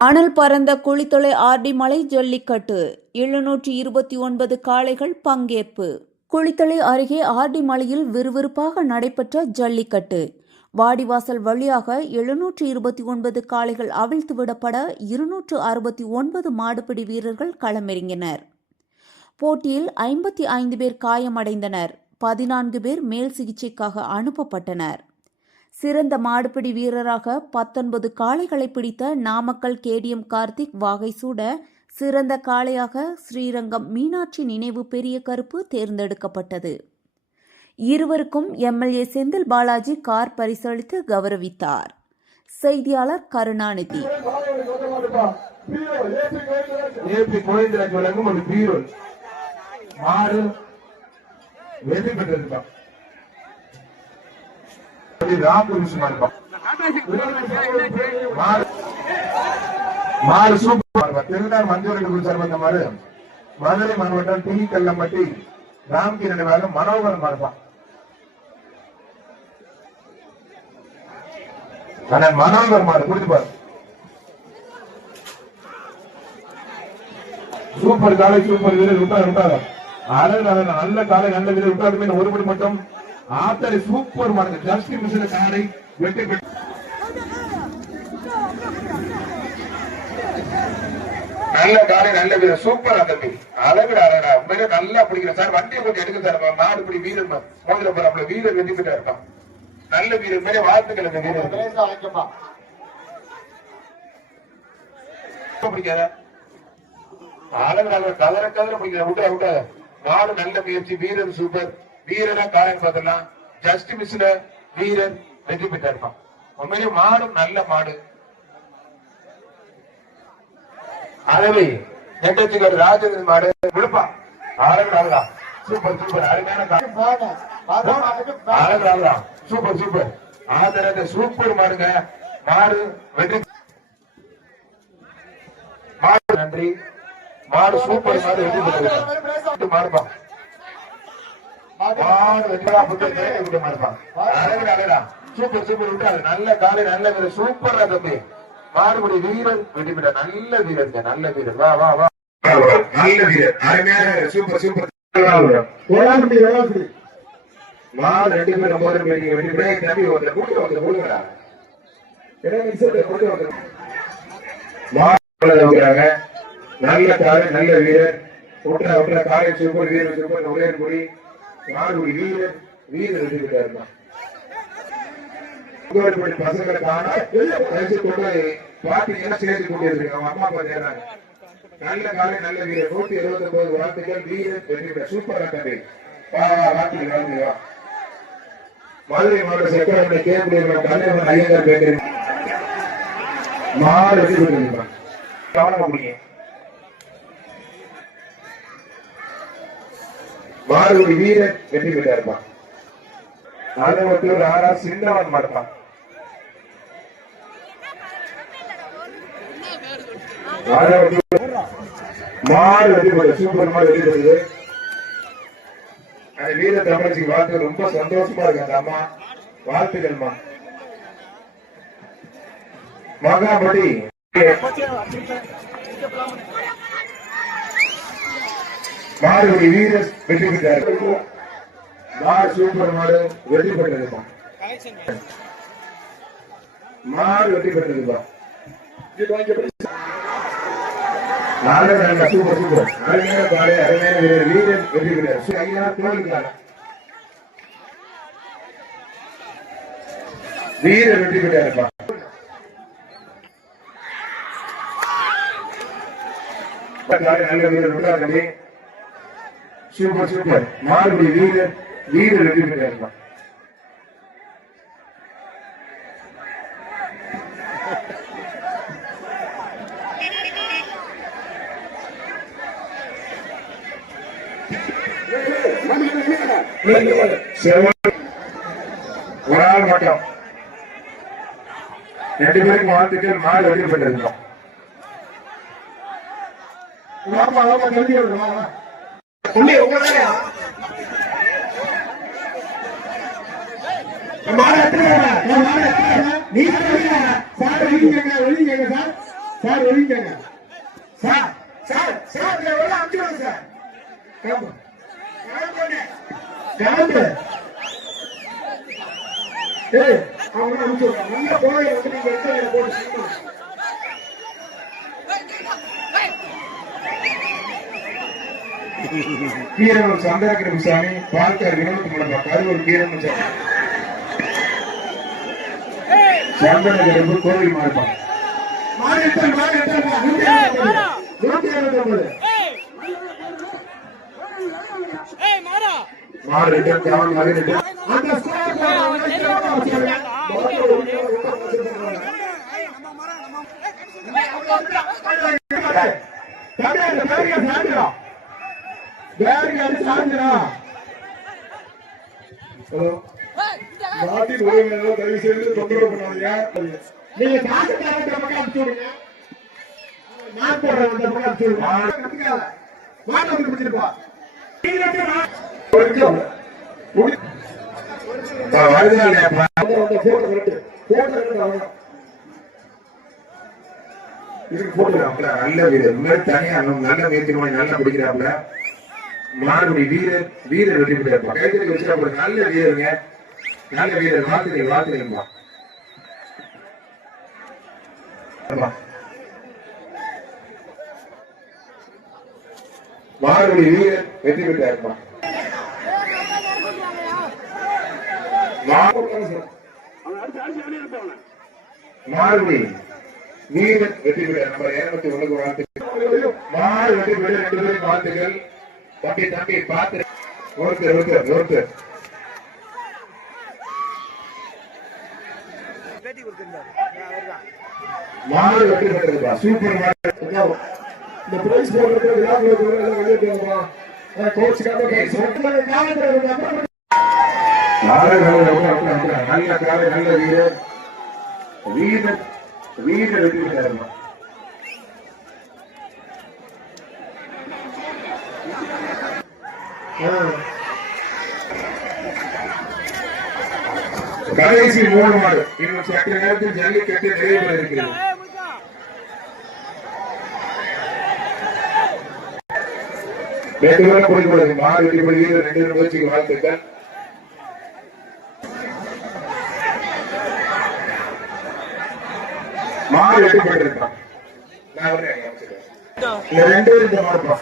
அனல் பறந்த குளித்தலை ஆர்டி மலை ஜல்லிக்கட்டு 729 காளைகள் பங்கேற்பு. குளித்தலை அருகே ஆர்டி மலையில் விறுவிறுப்பாக நடைபெற்ற ஜல்லிக்கட்டு. வாடிவாசல் வழியாக 729 காளைகள் அவிழ்த்து விடப்பட 269 மாடுபிடி வீரர்கள் களமிறங்கினர். போட்டியில் 55 பேர் காயமடைந்தனர். 14 பேர் மேல் சிகிச்சைக்காக அனுப்பப்பட்டனர். சிறந்த மாடுபிடி வீரராக 19 காளைகளை பிடித்த நாமக்கல் கேடிஎம் கார்த்திக் வாகை சூட, சிறந்த காளையாக ஸ்ரீரங்கம் மீனாட்சி நினைவு பெரிய கருப்பு தேர்ந்தெடுக்கப்பட்டது. இருவருக்கும் எம்எல்ஏ செந்தில் பாலாஜி கார் பரிசளித்து கௌரவித்தார். செய்தியாளர் கருணாநிதி. மதுரை மாவட்டம் டி கல்லம்பட்டி ராம்கி நினைவாக மனோகரன் இருப்பான். மனோகர் மாடு குடிச்சுப்பாரு. சூப்பர் காலை, சூப்பர் வீரர் விட்டாரு. நல்ல காலை, நல்ல வீரர் விட்டாருமே. ஒருபடி மட்டும் ஆத்தரை சூப்பர் மாடு ஜஸ்டி மிஷின காரை வெட்டி நல்ல காலை, நல்ல வீரர் சூப்பர். அந்த அழகுடா உண்மையில நல்லா பிடிக்கிற சார். வண்டியை போட்டு எடுக்க சார். நாடு பிடி வீரர் மோதிர போற வீரர் வெற்றி பெற்றா இருக்கான். நல்ல வீரர் மேலே வாழ்த்துக்கள். அந்த வீரர் பிடிக்காத அழகு கதற கதற பிடிக்கிற விட்டாத நாடு. நல்ல முயற்சி, வீரர் சூப்பர். வீரரா காலைன்னு பார்த்தலாம். ஜஸ்ட் மிஸ்ல வீரர் வெற்றி பெற்றா இருப்பான். உண்மையிலே மாடும் நல்ல மாடு. அழகு நெட்டச்சிக்கர் ராஜேந்திரன் மாடு விழுப்பா. அழகு அழகா சூப்பர் சூப்பர். அருமையான அழகு அழகா சூப்பர் சூப்பர். ஆதரவு சூப்பர் மாடுங்க. மாடு வெற்றி மாடு. நன்றி. மாடு சூப்பர். மாடு வெற்றி பெற்றது. மாடுப்பா சூப்பர் சூப்பர் விட்டாரு. நல்ல காலை, நல்ல வீரர் சூப்பர். தம்பி மாடுபடி வீரர் வெற்றி பெற்ற நல்ல வீரர். நல்ல வீரர். வா வா வா நல்ல வீரர். அருமையான சூப்பர் சூப்பர். மாடு ரெண்டு பேரும் மோதிரம் வெற்றி பெற்ற தம்பி கொடுக்குறாங்க. நல்ல காலை, நல்ல வீரர். விட்டுற காலை சூப்பர். வீரர் சூப்பர். உடையன்குடி மாடுபடி வீரர் வீரர் வெற்றி பெற்றார். பசங்களை காண பாட்டி என்ன சேர்த்து கொண்டிருக்காங்க. அவங்க அம்மா அப்பா சேர்றாங்க. நல்ல காலை, நல்ல வீரர். 179 வார்த்தைகள். வீரர் வெற்றி பெற்ற சூப்பர். தம்பி வாழ்த்துக்கள். மதுரை மாவட்ட செக்ரட்டரி கேபிள் ஐயங்கார் பேசுறேன். மாடு வெற்றி பெற்றிருக்காங்க. கவனம் முடியும். மாடுபடி வீரர் வெற்றி பெற்றா இருப்பான். ஆரா சின்னவன் மாடுப்பான். மாடு வெற்றி பெற்ற சூப்பர். மாடு வெற்றி பெற்றது. அந்த வீர தமிழச்சிக்கு வாழ்த்து. ரொம்ப சந்தோஷமா இருக்கு அந்த அம்மா. வாழ்த்துக்கள்மா. மகாபடி மாடுபடி வீரர் வெற்றி பெற்றார். மாடு சூப்பர். மாடு வெற்றி பெற்றதுப்பா. மாடு வெற்றி பெற்றதுப்பா. Super super. அருமையான காலை, அருமையான வீரர். வீரர் வெற்றி பெற்றார். வீரர் வெற்றி பெற்றாருப்பா. நல்ல வீரர் விட்டாரு. Super super. மாடுபடி வீரர் வீரர் வெற்றி பெற்றாருப்பா. ஒரு ஆள் மட்டும் 2 பேருக்கு வாழ்த்துக்கள். மாடு வெற்றி பெற்றிருக்கோம். நீங்க சார் ஒதுங்க சார் சார் சார் எவ்வளவு அனுப்பிச்சு சார் கிளம்பு கிளம்பு ஏய் அவங்க அனுப்பிச்சு நல்ல போய் வந்து நீங்க எடுத்து போட்டு கீரனூர் சந்திரகிருஷ்ணசாமி பார்க்கர் வினோத் மண்டபம் கரூர் கீரனூர் சந்திரகிருப்பு கோவில் மார்பம் நாட்டின் உறவினர்கள் தயவு செய்து தொந்தரவு பண்ணாதீங்க. நீங்க காசு தரக்கூடிய பக்கம் அனுப்பிச்சு விடுங்க. நான் போடுறேன் அந்த பக்கம் அனுப்பிச்சு விடுங்க. மாட்டு வந்து பிடிச்சிருப்பா. நல்ல வீரர் தனியா நல்ல முயற்சி நல்லா பிடிக்கிறாப்புல. மாடுபடி வீரர் வீரர் வெற்றி பெற்றார். கைத்தறி வச்சா நல்ல வீரருங்க, நல்ல வீரர். வாழ்த்துறீங்கம்மா. மாடுபடி வீரர் வெற்றி பெற்றாருமா. மாடுபடி வீரர் வெற்றி பெற்றார். நம்பர் 201 வாழ்த்துக்கள். மாடு வெற்றி பெற்ற 2 பேரும் வாழ்த்துக்கள். தம்பி தம்பி பார்த்து ஒருத்தர் மாடு வெற்றி பெற்றிருக்கா. சூப்பர் மாடு. இந்த பிரைஸ் போடுறது நல்ல காலை நல்ல வீரர் வீரர் வீரர் வெற்றி பெற்றாருமா. கடைசி 3 மாடு இன்னும் சற்று நேரத்தில் ஜல்லிக்கட்டு நிறைவேற இருக்கிறது. வேண்டுகோள் குறிப்பிடுவது மாடு வெளிப்படுகிறது. 2 முயற்சிக்கு வாழ்த்துக்கள். மாடு வெற்றி பெற்றிருக்கான். நான் இந்த 2 பேரும் இந்த மாடுப்பா.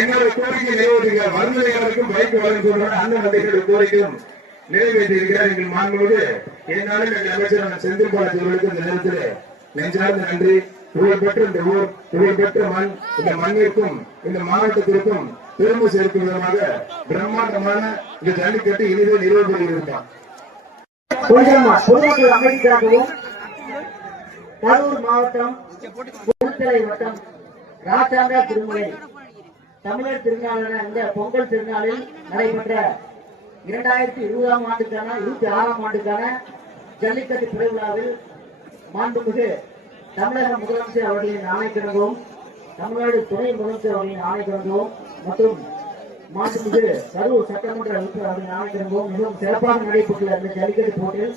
என்னோட கோரிக்கை நிறைவேற்றுங்க. வருங்காலருக்கும் பைக் வழங்க அண்ணன் நம்பிக்கையோட கோரிக்கையும் நிறைவேற்றியிருக்கிறார் எங்கள் மாண்போடு. என்னாலும் எங்கள் அமைச்சர் செந்தில் பாலாஜிகளுக்கு இந்த நேரத்தில் நெஞ்சார்ந்த நன்றி. புகழ்பெற்ற இந்த ஊர், புகழ்பெற்ற மண், இந்த மண்ணிற்கும் இந்த மாவட்டத்திற்கும் பெருமை சேர்க்கும் விதமாக பிரம்மாண்டமான இந்த ஜல்லிக்கட்டு இனிதே நிறைவேற்றியிருந்தான். பொதுமக்கள் அமைதிக்காகவும் கரூர் மாவட்டம் பொருத்தலை வட்டம் ராஜாங்க திருமலை தமிழர் திருநாளான இந்த பொங்கல் திருநாளில் நடைபெற்ற 2020ஆம் ஆண்டுக்கான 26ஆம் ஆண்டுக்கான ஜல்லிக்கட்டு திருவிழாவில் மாண்புமிகு தமிழக முதலமைச்சர் அவர்களின் ஆணைக்கிணங்கவும் தமிழ்நாடு துணை முதலமைச்சர் அவர்களின் ஆணைக்கிணங்கவும் மற்றும் மாண்புமிகு கரூர் சட்டமன்ற உறுப்பினர் அவர்களின் ஆணைக்கிணங்கவும் மிகவும் சிறப்பாக நடைபெற்றுள்ள இந்த ஜல்லிக்கட்டு போட்டியில்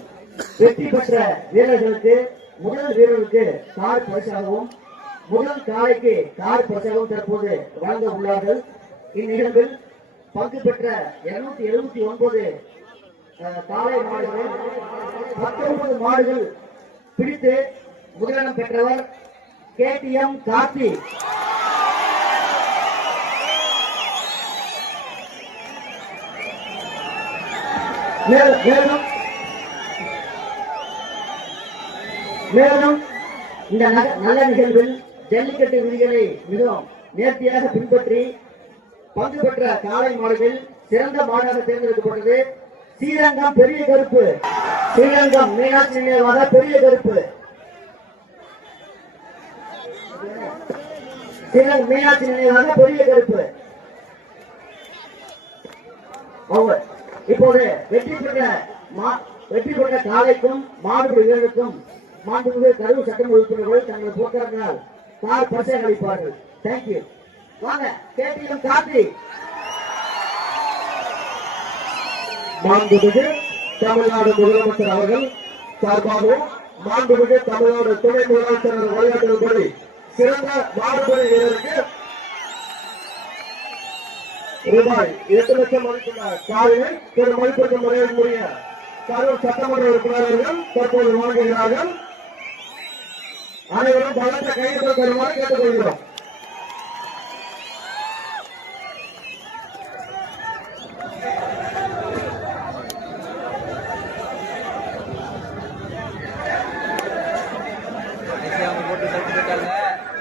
வெற்றி பெற்ற வீரர்களுக்கு முதல் வீரருக்கு கார் பரிசாகவும் முதல் காலைக்கு கார் பரிசாகவும் தற்போது வழங்க உள்ளார்கள். இந்நிகழ்வில் பங்கு பெற்ற 279 காளை மாடுகளில் 19 மாடுகள் பிடித்து முதலிடம் பெற்றவர் KTM கார்த்தி. மேலும் இந்த நல்ல நிகழ்வில் ஜல்லிக்கட்டு விதிகளை மிகவும் நேர்த்தியாக பின்பற்றி பங்கு பெற்ற காளை மாடுகள் சிறந்த மாடாக தேர்ந்தெடுக்கப்பட்டது. ஸ்ரீரங்கம் பெரிய கருப்பு, ஸ்ரீரங்கம் மீனாட்சி நினைவாக பெரிய கருப்பு, ஸ்ரீரங்கம் மீனாட்சி நினைவாக பெரிய கருப்பு. இப்போது வெற்றி பெற்ற காளைக்கும் மாடு வீரருக்கும் மாண்புமிகு கரூர் சட்டமன்ற உறுப்பினர்கள் தங்கள் போக்குவரத்தினால் கார் பரிசை அளிப்பார்கள். தேங்க்யூ. வாங்க KTM கார்த்தி. மாண்புமிகு தமிழ்நாடு முதலமைச்சர் அவர்கள் சார்பாகவும் மாண்புமிகு தமிழ்நாடு துணை முதலமைச்சர் வழிகாட்டுதல்படி சிறந்த மாடுபடி வீரருக்கு ரூபாய் 8 லட்சம் மதிப்புள்ள காரினை பெரும் மதிப்பிற்கு மரியாதைக்குரிய கரூர் சட்டமன்ற உறுப்பினர்கள் தற்போது வழங்குகிறார்கள். அனைவரும் பலத்த கையெழுத்து தருமாறு கேட்டுக்கொள்கிறோம்.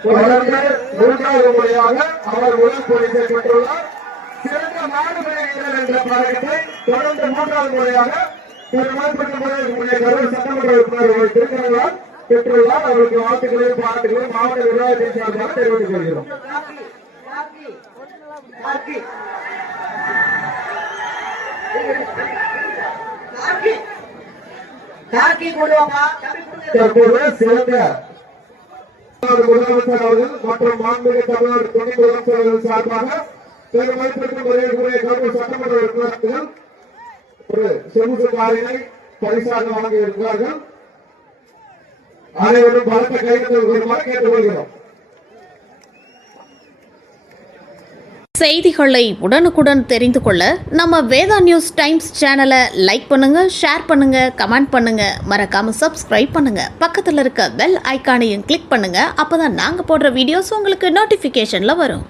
தொடர்ந்து மூன்றாவது முறையாக அவர் உடல் போலீஸை பெற்றுள்ளார். சிறந்த மாடுபடி வீரர் என்ற பதக்கத்தை தொடர்ந்து மூன்றாவது முறையாக கரூர் சட்டமன்ற உறுப்பினர் திருக்கரங்களால் பெற்றுள்ளார். அவருக்கு வாழ்த்துக்களையும் பாராட்டுகளையும் மாவட்ட நிர்வாகத்தின் சார்பாக தெரிவித்துக் கொள்கிறோம். தற்போது சிறந்த முதலமைச்சர் அவர்கள் மற்றும் மாண்புமிகு தமிழ்நாடு துணை முதலமைச்சர்கள் சார்பாக பெருமதிப்பிற்கும் மரியாதைக்குரிய கரூர் சட்டமன்ற உறுப்பினர்கள் ஒரு சொகுசு காரினை பரிசாக வழங்க இருக்கிறார்கள். அனைவரும் பலத்த கையெழுத்து வருமாறு கேட்டுக்கொள்கிறோம். செய்திகளை உடனுக்குடன் தெரிந்து கொள்ள நம்ம வேதா நியூஸ் டைம்ஸ் சேனலை லைக் பண்ணுங்க, ஷேர் பண்ணுங்க, கமெண்ட் பண்ணுங்க, மறக்காம சப்ஸ்கிரைப் பண்ணுங்க. பக்கத்தில் இருக்க பெல் ஐகானையும் கிளிக் பண்ணுங்க. அப்பதான் நாங்க போடுற வீடியோஸ் உங்களுக்கு நோட்டிபிகேஷன்ல வரும்.